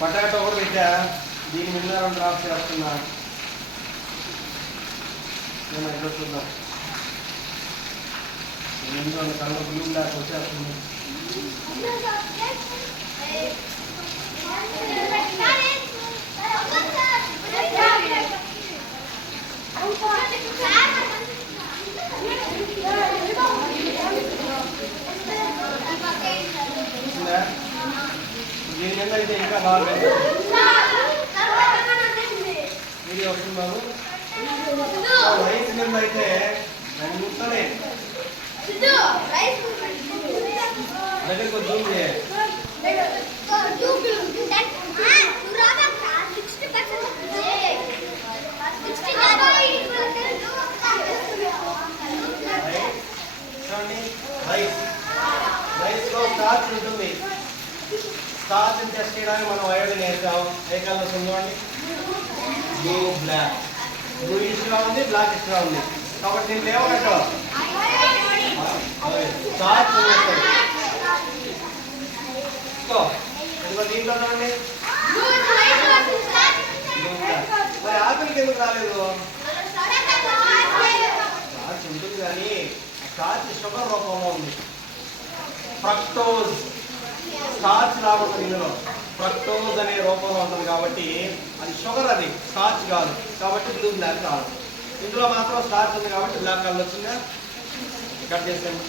Potato కూడా పెట్టా, దీని మీద 2 డ్రాప్స్ చేస్తున్నా. నేను ఎక్కడ చూద్దాం, ఇంట్లో కళ్ళు బ్లూ బ్లాక్ వచ్చేస్తుంది. దీని మీద అయితే ఇంకా బాగా ఇది వస్తుంది బాబు. రైస్ మీద అయితే వెంటనే దగ్గర జూమ్ చేయాలి. రైస్ లో స్టార్చ్ ఉంటుంది. స్టార్చ్ టెస్ట్ చేయడానికి మనం అయోడిన్ వేసాం. ఏ కలర్ ఉందండి? Blue black. బ్లూ ఇష్గా ఉంది, బ్లాక్ ఇష్గా ఉంది. కాబట్టి దీంట్లో ఏమంటో స్టార్చ్ దీంట్లో చూడండి. మరి ఆపిల్కి ఎందుకు రాలేదు? స్టార్చ్ ఉంటుంది కానీ స్టార్చ్ షుగర్ రూపంలో ఉంది. ఫ్రక్టోజ్ స్టార్చ్ రాబోతుంది. ఇందులో ఫ్రక్టోజ్ అనే రూపంలో ఉంటుంది కాబట్టి అది షుగర్, అది స్టార్చ్ కాదు. కాబట్టి బ్లూ బ్లాక్ రాదు. ఇందులో మాత్రం స్టార్చ్ ఉంది కాబట్టి బ్లాక్ కలర్ వచ్చిందా? కట్ చేసాము.